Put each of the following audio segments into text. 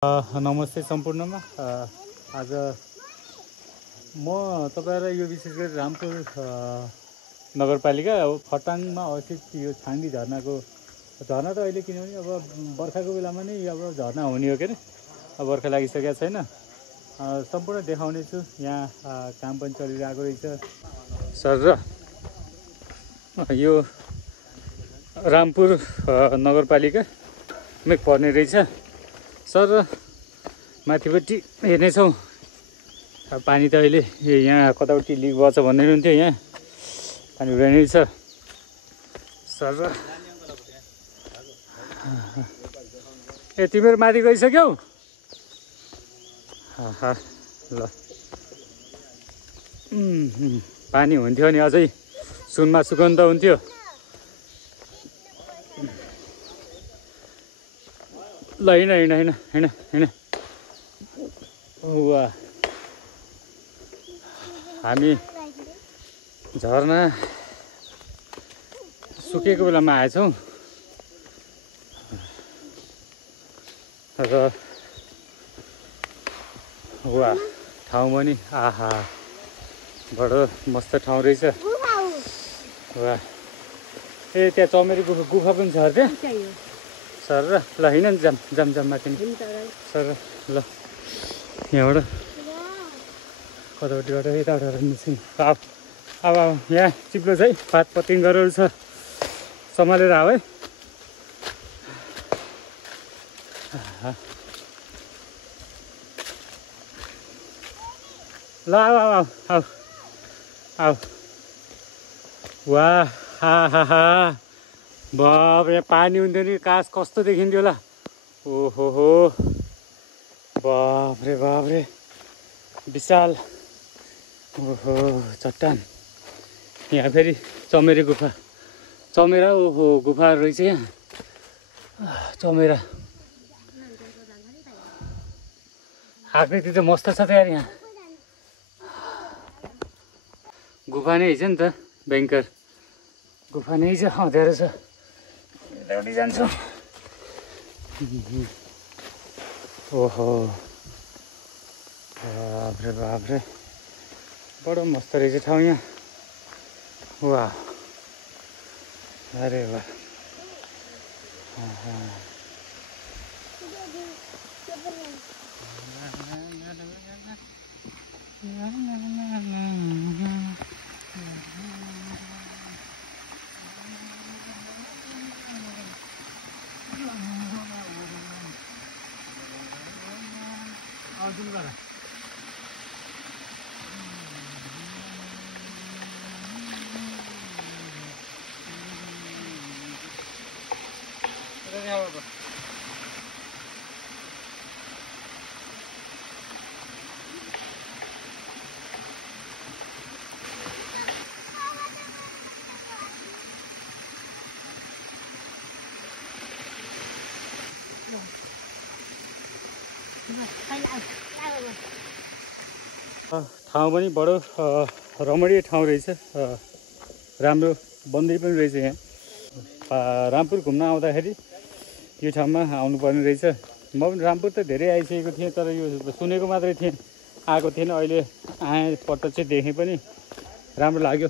नमस्ते सम्पूर्णमा। आज म तपाईहरुलाई यो विशेष गरी रामपुर नगरपालिका अब फटाङमा अवस्थित यो छाङ्गी झरनाको झरना त अहिले किनभने अब बर्खाको बेलामा नै अब झरना हुने हो के अरे। अब बर्खा लागिसकेको छैन। सम्पूर्ण देखाउने छु। यहाँ काम पनि चलिरहेको रहेछ सर। र यो रामपुर नगरपालिकामै पर्ने रहेछ सर। माथिपट्टि हेर्नेछौँ। पानी त अहिले यहाँ कतापट्टि लिक भएको छ भन्दै हुनुहुन्थ्यो। यहाँ पानी उड्ने छ सर। ए तिमीहरू माथि गइसक्यौ? ल पानी हुन्थ्यो नि अझै सुनमा सुगन्ध हुन्थ्यो। ल हिँड हिँड हिँड हिँड हिँड। वा हामी झरना सुकेको बेलामा आएछौँ र वा ठाउँ पनि आहा बडो मस्त ठाउँ रहेछ। वा ए त्यहाँ चमेरी गुफा पनि छ त्यहाँ सर। ल हिँड जाम जाम जाम माथि सर। ल यहाँबाट कतापट्टिबाट यताबाट निस्किनु। अब अब यहाँ चिप्लो छ है। पात पतिङ्गरहरू छ। सम्हालेर आऊ है। ल आऊ आऊ आऊ आऊ आऊ। वाह हा हा हा बाब यहाँ पानी हुन्थ्यो नि कास कस्तो देखिन्थ्यो होला। ओहो हो बाफ्रे बाफ्रे विशाल। ओहो चट्टान। यहाँ फेरि चमेरे गुफा चमेरा। ओहो गुफाहरू रहेछ यहाँ चमेरा। आकृति त मस्त छ त यार। यहाँ गुफा नै छ नि त। भयङ्कर गुफा नै छ। अँध्यारो छ। यतापट्टि जान्छौँ। ओहो बाफ्रे बाफ्रे बडो मस्त रहेछ ठाउँ यहाँ। वाह अरे वाह। ठाउँ पनि बडो रमणीय ठाउँ रहेछ। राम्रो मन्दिर पनि रहेछ यहाँ। रामपुर घुम्न आउँदाखेरि यो ठाउँमा आउनुपर्ने रहेछ। म पनि रामपुर त धेरै आइसकेको थिएँ तर यो सुनेको मात्रै थिएँ आएको थिएन। अहिले आएँ प्रत्यक्ष देखेँ पनि राम्रो लाग्यो।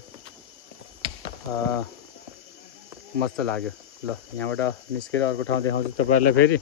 मस्त लाग्यो। ल यहाँबाट निस्केर अर्को ठाउँ देखाउँछु तपाईँहरूलाई फेरि।